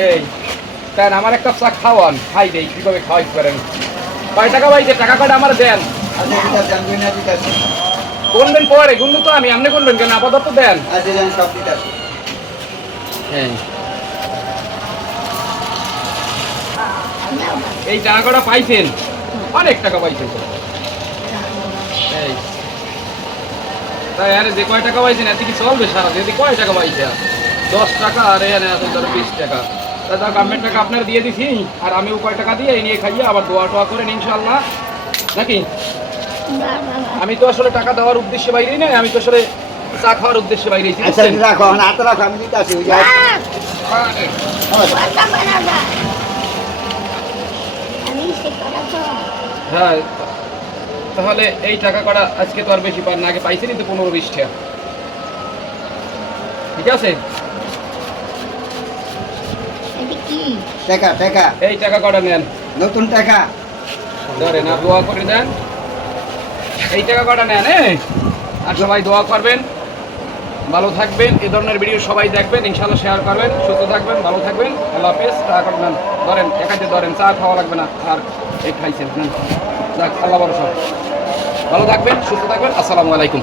এই তাই আমার একটা চা খাওয়ান, খাই দেই কিভাবে খাওয়াইতে পারেন। কয় টাকা পাইছে? টাকা কয়টা আমার দেন। গুনবেন পরে, গুনবো তো আমি, আপনি গুনবেন কেন? আপাতত দেন। হ্যাঁ, এই টাকা কটা পাইছেন, অনেক টাকা পাইছেন তো। এই তাই আরে যে কয় টাকা পাইছেন এত কি চলবে সারা? যদি কয় টাকা পাইছে, 10 টাকা আর এখানে আছে ধরো 20 টাকা। তা গভর্নমেন্ট টাকা আপনার দিয়ে দিছি, আর আমিও কয় টাকা দিয়ে এই নিয়ে খাইয়ে আবার দোয়া টোয়া করেন ইনশাল্লাহ, নাকি? আমি তো আসলে টাকা দেওয়ার উদ্দেশ্যে বাইরেই নাই, আমি তো আসলে চা খাওয়ার উদ্দেশ্যে বাইরেছি। আচ্ছা রাখো, হাতে রাখো, আমি দিতে আসি। হ্যাঁ, তাহলে এই টাকা কটা আজকে তো আর বেশি পান না, আগে পাইছেনই তো 15-20 টাকা। ঠিক আছে, টাকা টাকা, এই টাকা কটা নেন, নতুন টাকা ধরেন আর দোয়া করে দেন। এই টাকা কটা নেন, আর সবাই দোয়া করবেন, ভালো থাকবেন। এই ধরনের ভিডিও সবাই দেখবেন, ইনশাআল্লাহ শেয়ার করবেন। সুস্থ থাকবেন, ভালো থাকবেন, আল্লাহ হাফেজ। টাকা কটা নেন, ধরেন একাতে ধরেন, চা খাওয়া লাগবে না আর। এই খাইছেন, যাক আল্লাহ ভরসা। ভালো থাকবেন, সুস্থ থাকবেন, আসসালামু আলাইকুম।